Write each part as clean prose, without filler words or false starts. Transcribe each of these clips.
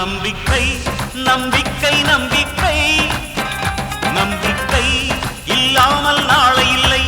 நம்பிக்கை நம்பிக்கை நம்பிக்கை நம்பிக்கை இல்லாமல் நாளை இல்லை.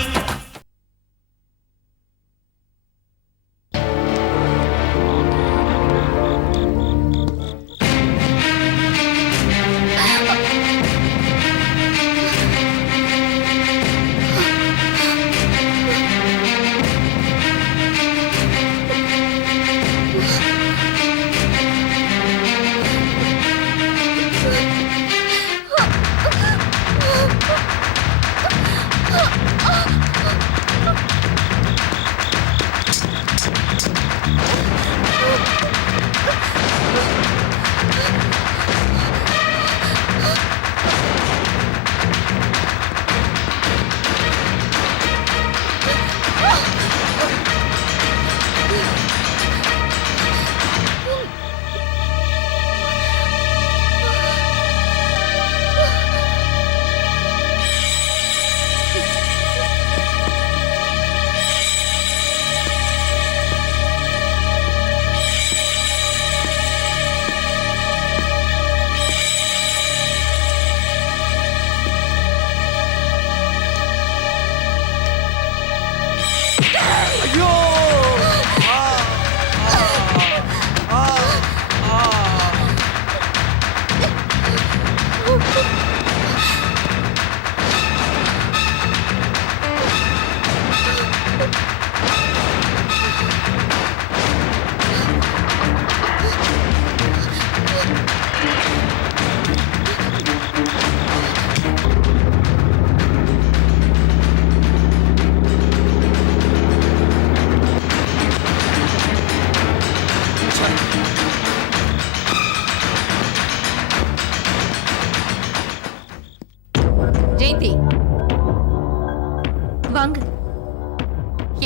வாங்க.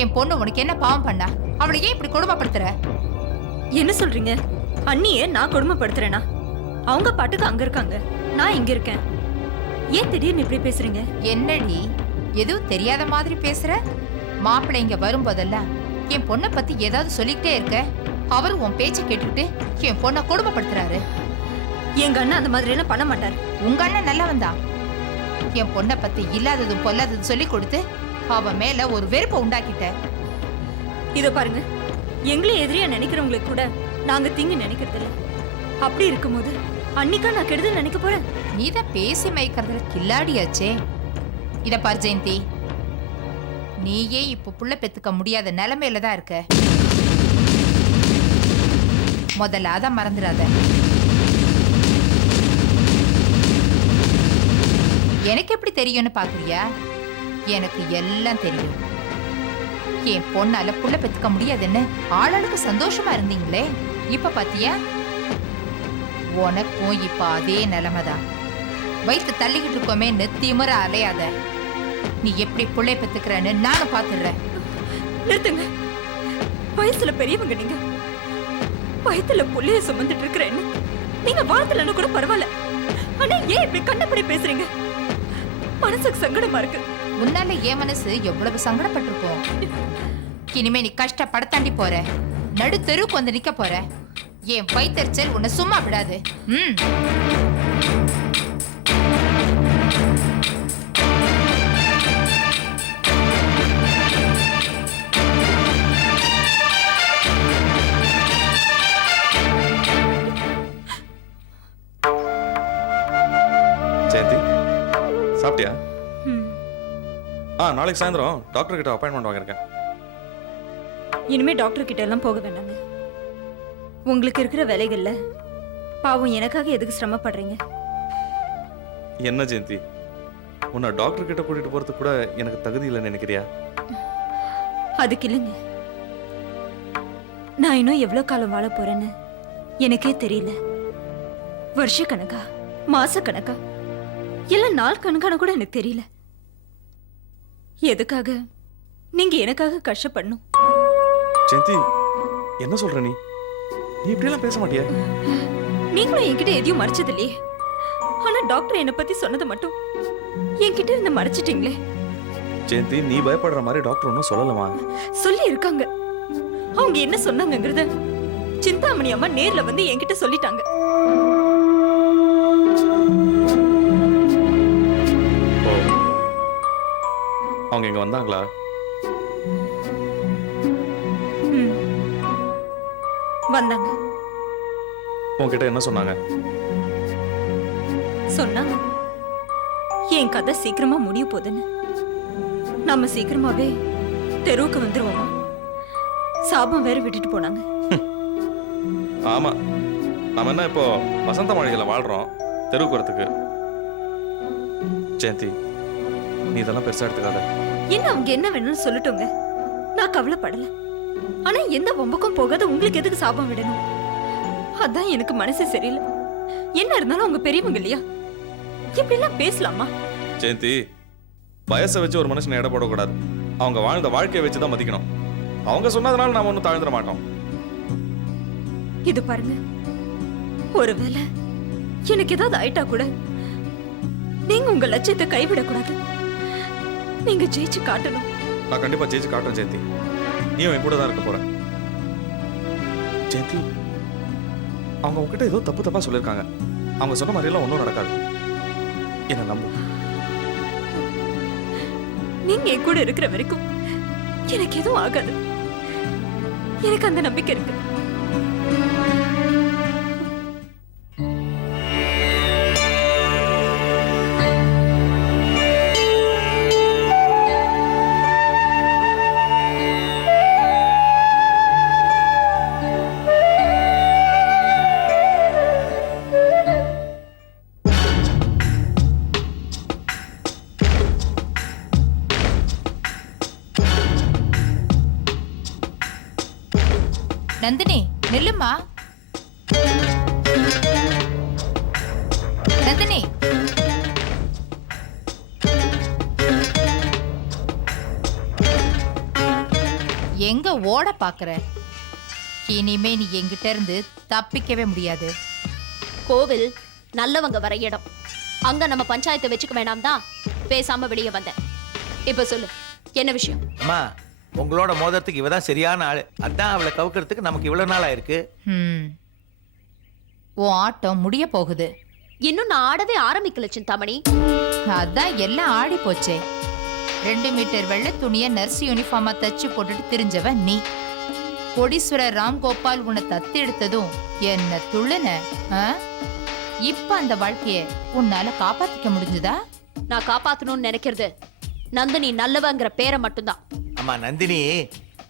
என் பொண்ணு உனக்கு என்ன பாவம் பண்ணா? அவளை ஏன் இப்படி கொடுமைப்படுத்துற? என்ன சொல்றீங்க? அண்ணியே நான் கொடுமைப்படுத்துறேனா? அவங்க பாட்டுக்கு அங்க இருக்காங்க, நான் இங்க இருக்கேன். ஏன் திடீர்னு இப்படி பேசுறீங்க? என்னடி எதுவும் தெரியாத மாதிரி பேசுற? மாப்பிள்ளை இங்க வரும்போதெல்லாம் என் பொண்ணை பத்தி ஏதாவது சொல்லிக்கிட்டே இருக்க. அவர் உன் பேச்சை கேட்டுக்கிட்டு என் பொண்ணை கொடுமைப்படுத்துறாரு. எங்க அண்ணன் அந்த மாதிரி எல்லாம் பண்ண மாட்டாரு. உங்க அண்ணன் நல்லவன் தான். என் பொண்ணை பத்தி இல்லாததும் பொல்லாததும் சொல்லி கொடுத்து அவ மேல ஒரு வெறுப்பை உண்டாக்கிட்ட. இத பாருங்க, எங்களை எதிரியா நினைக்கிறவங்களுக்கு கூட நாங்க தீங்கு நினைக்கிறது இல்ல. அப்படி இருக்கும்போது அன்னிக்கா நான் கெடுதல் நினைக்க போறேன்? நீதான் பேசி மயக்கிறதுல கில்லாடியாச்சே. இத பார் ஜெயந்தி, நீயே இப்ப புள்ள பெத்துக்க முடியாத நிலைமையில தான் இருக்க. முதல்ல அதான் மறந்துடாத. எனக்கு எப்படி தெரியும்னு பாக்குறியா? எனக்கு எல்லாம் தெரியும். என் பொண்ணால புள்ள பெத்துக்க முடியாதுன்னு ஆளாளுக்கு சந்தோஷமா இருந்தீங்களே, இப்ப பாத்தியா? உனக்கும் இப்ப அதே நிலைமைதான். வயிற்று தள்ளிக்கிட்டு இருக்கோமே திமிர அலையாத. நீ எப்படி புள்ளை பெத்துக்கிறன்னு நானும் பாத்துடுறேன். நிறுத்துங்க. வயசுல பெரியவங்க நீங்க. வயிற்றுல புள்ளைய சுமந்துட்டு இருக்கிறேன்னு நீங்க வாழ்த்துலன்னு கூட பரவாயில்ல. ஆனா ஏன் இப்படி கண்டபடி பேசுறீங்க? மனசுக்கு சங்கடமா இருக்கு. உன்னால என் மனசு எவ்வளவு சங்கடப்பட்டிருக்கும். இனிமே நீ கஷ்டப்படத்தாண்டி போற, நடு தெருவுக்கு வந்து நிக்க போற. என் வயிற்றுச்சல் உன்னை சும்மா விடாது. ஜெயந்தி, சாப்பிட்டியா? நாளைக்கு சாயந்தரம் டாக்டர் கிட்ட அப்பாயின்மெண்ட் வாங்கிருக்கேன். இனிமே டாக்டர் கிட்ட எல்லாம் போக வேண்டாங்க. உங்களுக்கு இருக்கிற வேலைகள்ல பாவம் எனக்காக எதுக்கு சிரமப்படுறீங்க? என்ன ஜெயந்தி, உன்னை டாக்டர் கிட்ட கூட்டிட்டு போறதுக்கு கூட எனக்கு தகுதி இல்லைன்னு நினைக்கிறியா? அதுக்கு இல்லைங்க. நான் இன்னும் எவ்வளவு காலம் வாழ போறேன்னு எனக்கே தெரியல. வருஷ கணக்கா, மாச கணக்கா, இல்ல நாள் கணக்கான கூட எனக்கு தெரியல. எதுக்காக நீங்க எனக்காக கஷ்டப்படணும்? ஜெயந்தி, என்ன சொல்ற நீ? நீ இப்படி எல்லாம் பேச மாட்டியா? நீங்களும் என்கிட்ட எதையும் மறைச்சது இல்லையே. ஆனா டாக்டர் என்னை பத்தி சொன்னதை மட்டும் என்கிட்ட இருந்து மறைச்சிட்டீங்களே. ஜெயந்தி, நீ பயப்படுற மாதிரி டாக்டர் ஒன்னும் சொல்லலமா? சொல்லி இருக்காங்க. அவங்க என்ன சொன்னாங்கங்கறத சிந்தாமணி அம்மா நேர்ல வந்து என்கிட்ட சொல்லிட்டாங்க. அவங்க இங்க வந்தாங்களா? ம். வந்தாங்க. உன்கிட்ட என்ன சொன்னாங்க? சொன்னாங்க என் கதை சீக்கிரமா முடிய போகுதுன்னு. நாம சீக்கிரமாவே தெருவுக்கு வந்துருவோமா? சாபம் வேற விட்டுட்டு போனாங்க. ஆமா, நாம என்ன இப்போ வசந்த மாளிகையில வாழ்றோம் தெருவுக்கு வரத்துக்கு? ஜெயந்தி, நீ இதெல்லாம் பெருசா எடுத்துக்காத. என்ன அவங்க என்ன வேணும்னு சொல்லட்டுங்க, நான் கவலைப்படல. ஆனா எந்த வம்புக்கும் போகாத உங்களுக்கு எதுக்கு சாபம் விடணும்? அதான் எனக்கு மனசு சரியில்லை. என்ன இருந்தாலும் அவங்க பெரியவங்க இல்லையா? இப்படி எல்லாம் பேசலாமா? ஜெயந்தி, வயசை வச்சு ஒரு மனுஷனை எடை போடக்கூடாது. அவங்க வாழ்ந்த வாழ்க்கையை வச்சு தான் மதிக்கணும். அவங்க சொன்னதுனால நாம ஒன்றும் தாழ்ந்துட மாட்டோம். இது பாருங்க, ஒருவேளை எனக்கு ஏதாவது ஆயிட்டா கூட நீங்க உங்க லட்சியத்தை கைவிடக்கூடாது. நீங்க ஜெயிச்சு காட்டணும். நான் கண்டிப்பா ஜெயிச்சு காட்டுறேன் ஜெயந்தி. நீ என் கூட தான் இருக்க போற. ஜெயந்தி, அவங்க உங்ககிட்ட ஏதோ தப்பு தப்பா சொல்லியிருக்காங்க. அவங்க சொன்ன மாதிரி எல்லாம் ஒன்றும் நடக்காது. என்ன நம்பு. நீங்க என் கூட இருக்கிற வரைக்கும் எனக்கு எதுவும் ஆகாது. எனக்கு அந்த நம்பிக்கை இருக்கு. நந்தினி, நில்லுமா. நந்தினி, எங்க ஓட பாக்குற? இனிமே நீ என்கிட்ட இருந்து தப்பிக்கவே முடியாது. கோவில் நல்லவங்க வர இடம். அங்க நம்ம பஞ்சாயத்தை வச்சுக்க வேணாம் தான் பேசாம வெளியே வந்தேன். இப்ப சொல்லு, என்ன விஷயம்? அம்மா, உங்களோட மோதிரத்துக்கு இவதான் சரியான ஆளு. அதான் அவளை கவுக்கிறதுக்கு நமக்கு இவ்வளவு நாள் ஆயிருக்கு. உன் ஆட்டம் முடிய போகுது. இன்னும் நான் ஆடவே ஆரம்பிக்கல சிந்தாமணி. அதான் எல்லாம் ஆடி போச்சே. 2 மீட்டர் வெள்ளை துணிய நர்ஸ் யூனிஃபார்மா தச்சு போட்டுட்டு திரிஞ்சவ நீ. கோடீஸ்வரர் ராம்கோபால் உன்னை தத்து எடுத்ததும் என்ன துள்ளுன? இப்ப அந்த வாழ்க்கைய உன்னால காப்பாத்திக்க முடிஞ்சுதா? நான் காப்பாத்தணும்னு நினைக்கிறது நந்தினி நல்லவங்கிற பேரை மட்டும்தான். அம்மா நந்தினி,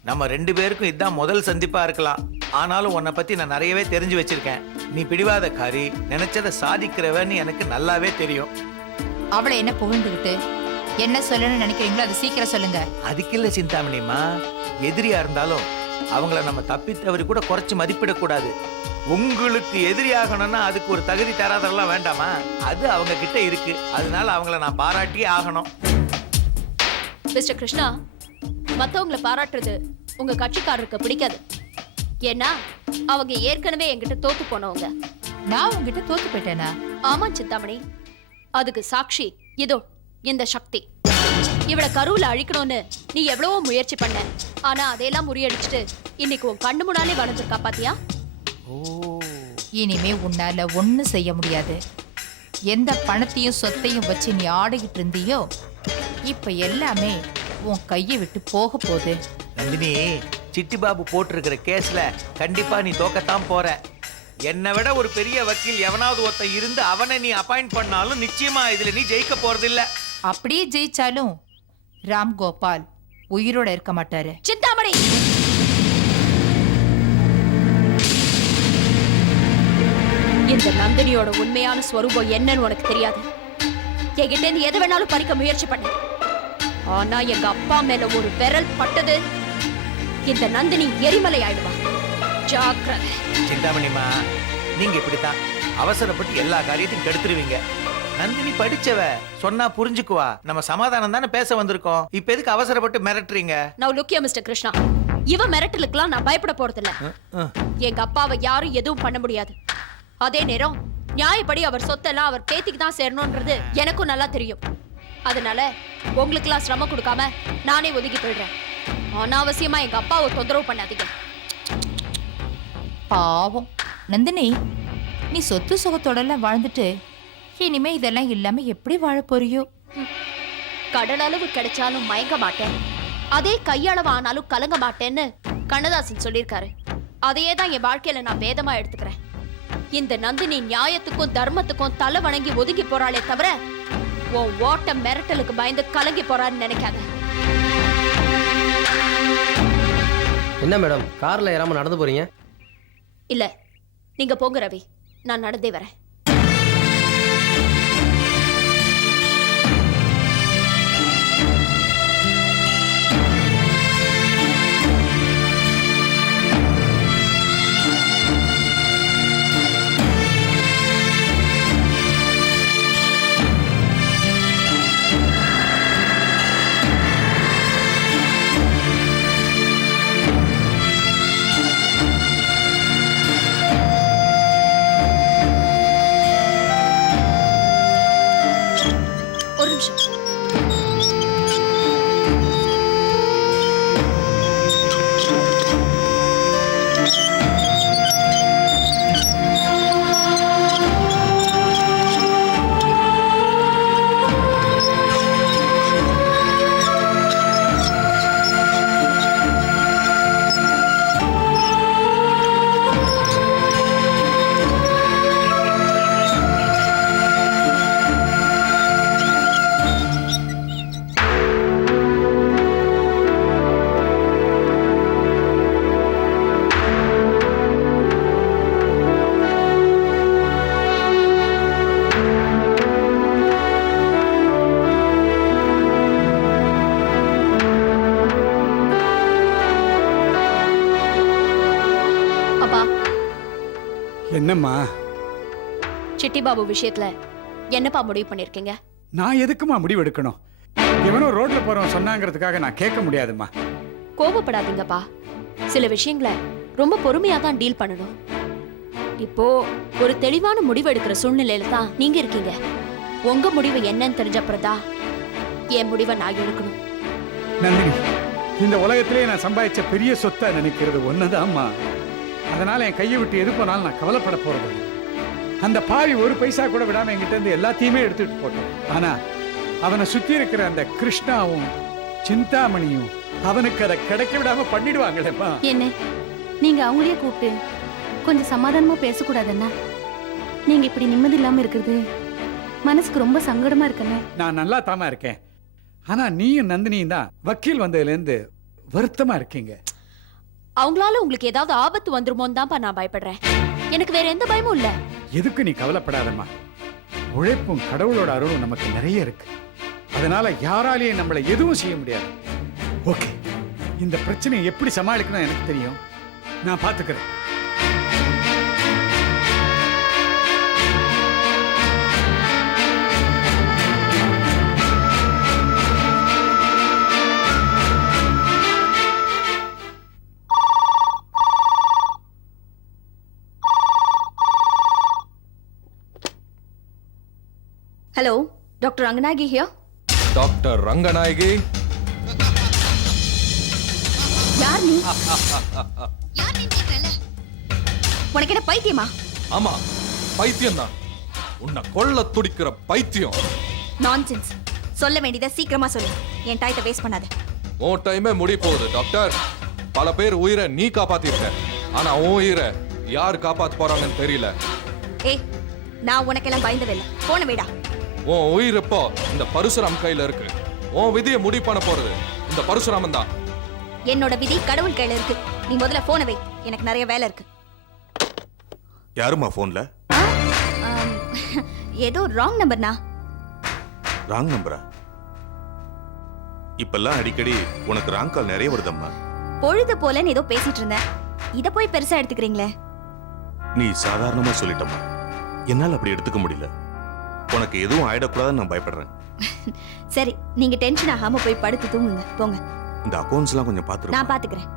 நம்ம 2 பேருக்கும் இதுதான் முதல் சந்திப்பா இருக்கலாம். ஆனாலும் உன்னை பத்தி நான் நிறையவே தெரிஞ்சு வச்சிருக்கேன். நீ பிடிவாதக்காரி, நினைச்சதை சாதிக்கிறவன்னு எனக்கு நல்லாவே தெரியும். அவளை என்ன புகழ்ந்துகிட்டு என்ன சொல்லணும்னு நினைக்கிறீங்களோ அதை சீக்கிரம் சொல்லுங்க. அதுக்கு இல்ல சிந்தாமணிமா, எதிரியா இருந்தாலும் அவங்கள நம்ம தப்பி தவறி கூட குறைச்சு மதிப்பிடக்கூடாது. உங்களுக்கு எதிரியாகணும்னா அதுக்கு ஒரு தகுதி தராதெல்லாம் வேண்டாமா? அது அவங்க கிட்ட இருக்கு. அதனால அவங்கள நான் பாராட்டியே ஆகணும். மிஸ்டர் கிருஷ்ணா, மத்தவங்களை பாராட்டுறது உங்க கட்சிக்காரருக்கு பிடிக்காது. ஏன்னா அவங்க ஏற்கனவே என்கிட்ட தோத்து போனவங்க. நான் உங்ககிட்ட தோத்து போயிட்டேனா? ஆமா சிந்தாமணி, அதுக்கு சாட்சி இதோ இந்த சக்தி. இவளை கருவுல அழிக்கணும்னு நீ எவ்வளவோ முயற்சி பண்ண. ஆனா அதையெல்லாம் முறியடிச்சுட்டு இன்னைக்கு உன் கண்ணு முன்னாலே வளர்ந்துருக்கா பாத்தியா? இனிமே உன்னால ஒண்ணும் செய்ய முடியாது. எந்த பணத்தையும் சொத்தையும் வச்சு நீ ஆடிக்கிட்டு இருந்தியோ இப்ப எல்லாமே உன் கையை விட்டு போக போகுது. நந்தினி, சிட்டி பாபு போட்டிருக்கிற கேஸ்ல கண்டிப்பா நீ தோக்கத்தான் போற. என்னை விட ஒரு பெரிய வக்கீல் எவனாவது ஒருத்தன் இருந்து அவனை நீ அப்பாயிண்ட் பண்ணாலும் நிச்சயமா இதுல நீ ஜெயிக்க போறதில்ல. அப்படியே ஜெயிச்சாலும் ராம்கோபால் உயிரோட இருக்க மாட்டாரு. சிந்தாமணி, இந்த நந்தினியோட உண்மையான ஸ்வரூபம் என்னன்னு உனக்கு தெரியாது. என்கிட்ட இருந்து எது வேணாலும் பறிக்க முயற்சி பண்ண. ஆனா எங்க அப்பா மேல ஒரு விரல் பட்டது, இந்த நந்தினி எரிமலை ஆயிடுவா. ஜாக்கிரதை. சிந்தாமணிமா, நீங்க இப்படித்தான் அவசரப்பட்டு எல்லா காரியத்தையும் கெடுத்துருவீங்க. நந்தினி படிச்சவ, சொன்னா புரிஞ்சுக்குவா. நம்ம சமாதானம் தானே பேச வந்திருக்கோம். இப்ப எதுக்கு அவசரப்பட்டு மிரட்டுறீங்க? Now look here mister Krishna, இவ மிரட்டலுக்குலாம் நான் பயப்பட போறதில்ல. எங்க அப்பாவை யாரும் எதுவும் பண்ண முடியாது. அதே நேரம் நியாயப்படி அவர் சொத்தெல்லாம் அவர் பேத்திக்கு தான் சேரணும்ன்றது எனக்கும் நல்லா தெரியும். அதனால உங்களுக்குலாம் சிரமம் கொடுக்காம நானே ஒதுக்கி போயிடுறேன். அனாவசியமா எங்க அப்பாவை தொந்தரவு பண்ணாதீங்க. பாவம் நந்தினி, நீ சொத்து சுகத்தோட எல்லாம் வாழ்ந்துட்டு இனிமே இதெல்லாம் இல்லாம எப்படி வாழ போறியோ? கடலளவு கிடைச்சாலும் மயங்க மாட்டேன், அதே கையளவு ஆனாலும் கலங்க மாட்டேன்னு கண்ணதாசன் சொல்லியிருக்காரு. அதையே தான் என் வாழ்க்கையில நான் வேதமா எடுத்துக்கிறேன். இந்த நந்தினி நியாயத்துக்கும் தர்மத்துக்கும் தலை வணங்கி ஒதுங்கி போறாளே தவிர உன் ஓட்ட மிரட்டலுக்கு பயந்து கலங்கி போறான்னு நினைக்காத. என்ன மேடம் கார்ல ஏறாம நடந்து போறீங்க? இல்ல, நீங்க போங்க ரவி, நான் நடந்தே வரேன். ஒரு நிமிஷம். அப்பா, என்னம்மா? சிட்டி பாபு விஷயத்துல என்னப்பா முடிவு பண்ணிருக்கீங்க? நான் எதுக்குமா முடிவு எடுக்கணும்? எவனோ ரோட்ல போறவன் சொன்னாங்கிறதுக்காக நான் கேட்க முடியாதுமா. கோபப்படாதீங்கப்பா, சில விஷயங்களை ரொம்ப பொறுமையா தான் டீல் பண்ணணும். இப்போ ஒரு தெளிவான முடிவு எடுக்கிற சூழ்நிலையில தான் நீங்க இருக்கீங்க. உங்க முடிவு என்னன்னு தெரிஞ்சப்பறதான் என் முடிவை நான் எடுக்கணும். நந்தினி, இந்த உலகத்திலேயே நான் சம்பாதிச்ச பெரிய சொத்தை நினைக்கிறது ஒண்ணுதாம்மா. அதனால என் கையை விட்டு எது போனாலும் நான் கவலைப்பட போறது இல்லை. அந்த பாவி ஒரு பைசா கூட விடாம என்கிட்ட இருந்து எல்லாத்தையுமே எடுத்துட்டு போட்டோம். ஆனா அவனை சுத்தி இருக்கிற அந்த கிருஷ்ணாவும் சிந்தாமணியும் அவனுக்கு அதை கிடைக்க விடாம பண்ணிடுவாங்களேப்பா. என்ன நீங்க அவங்களையே கூப்பிட்டு கொஞ்சம் சமாதானமா பேசக்கூடாதுன்னா? நீங்க இப்படி நிம்மதி இல்லாம இருக்கிறது மனசுக்கு ரொம்ப சங்கடமா இருக்குல்ல? நான் நல்லா தாமா இருக்கேன். ஆனா நீயும் நந்தினியும் தான் வக்கீல் வந்ததுல இருந்து வருத்தமா இருக்கீங்க. அவங்களால உங்களுக்கு ஏதாவது ஆபத்து வந்துருமோன்னு தான்ப்பா நான் பயப்படுறேன். எனக்கு வேற எந்த பயமும் இல்ல. எதுக்கு நீ கவலைப்படாதம்மா. உழைப்பும் கடவுளோட அருளும் நமக்கு நிறைய இருக்கு. அதனால யாராலையும் நம்மளை எதுவும் செய்ய முடியாது. ஓகே, இந்த பிரச்சனையை எப்படி சமாளிக்கணும் எனக்கு தெரியும். நான் பாத்துக்கிறேன். Hello, doctor Ranganayaki here. Doctor Ranganayaki, யார் நீ? உனக்கு என்ன பைத்தியமா? ஆமா பைத்தியம் தான். உன்னை கொல்ல துடிக்கிற பைத்தியம். நான்சென்ஸ். சொல்ல வேண்டியதை சீக்கிரமா சொல்லு. என் டைத்தை வேஸ்ட் பண்ணாத. உன் டைமே முடி போகுது டாக்டர். பல பேர் உயிரை நீ காப்பாத்திருக்க, ஆனா உன் உயிரை யார் காப்பாத்த போறாங்கன்னு தெரியல. ஏய், நான் உனக்கெல்லாம் பயந்ததில்லை. போன வேடா. உன் உயிர் இப்போ இந்த பரசுராம் கையில இருக்கு. உன் விதியை முடிவு பண்ண போறது இந்த பரசுராமன் தான். என்னோட விதி கடவுள் கையில இருக்கு. நீ முதல்ல போன வை, எனக்கு நிறைய வேலை இருக்கு. யாருமா போன்ல? ஏதோ ராங் நம்பர்னா. ராங் நம்பரா? இப்பெல்லாம் அடிக்கடி உனக்கு ராங் கால் நிறைய வருதம்மா. பொழுது போலன்னு ஏதோ பேசிட்டு இருந்தேன். இத போய் பெருசா எடுத்துக்கிறீங்களே. நீ சாதாரணமா சொல்லிட்டம்மா. என்னால அப்படி எடுத்துக்க முடியல. உனக்கு எதுவும் ஆயிடக்கூடாதுன்னு நான் பயப்படுறேன். சரி, நீங்க டென்ஷன் ஆகாம போய் படுத்து தூங்குங்க. போங்க. இந்த அக்கவுண்ட்ஸ் எல்லாம் கொஞ்சம் பாத்துரு. நான் பாத்துக்கிறேன்.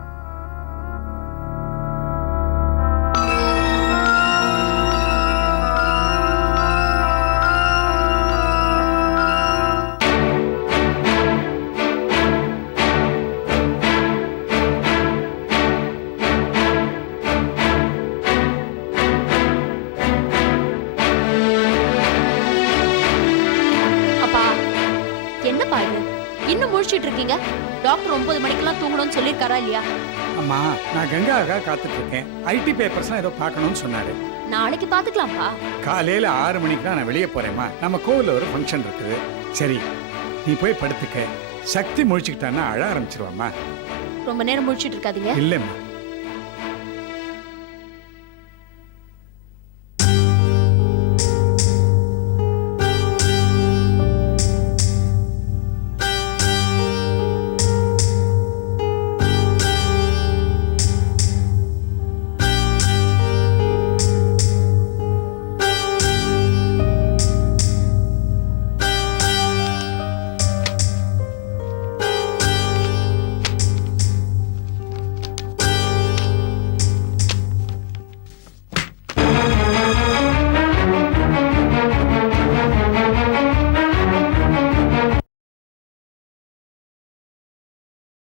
என்னப்பா இது? முழிச்சிட்டு இருக்கீங்க? டாக்டர் 9 மணிக்கெல்லாம் தூங்கணும்னு சொல்லியிருக்காரா இல்லையா? அம்மா நான் கங்காவுக்காக காத்துட்டு இருக்கேன். ஐடி பேப்பர்ஸ்லாம் ஏதோ பார்க்கணும்னு சொன்னாரு. நாளைக்கு பாத்துக்கலாம்ப்பா. காலையில 6 மணிக்கு தான் நான் வெளியே போறேம்மா. நம்ம கோவில்ல ஒரு ஃபங்க்ஷன் இருக்குது. சரி நீ போய் படுத்துக்க. சக்தி முழிச்சுக்கிட்டான்னா அழ ஆரம்பிச்சிருவாம்மா. ரொம்ப நேரம் முழிச்சிட்டு இருக்காதீங்க. இல்லைம்மா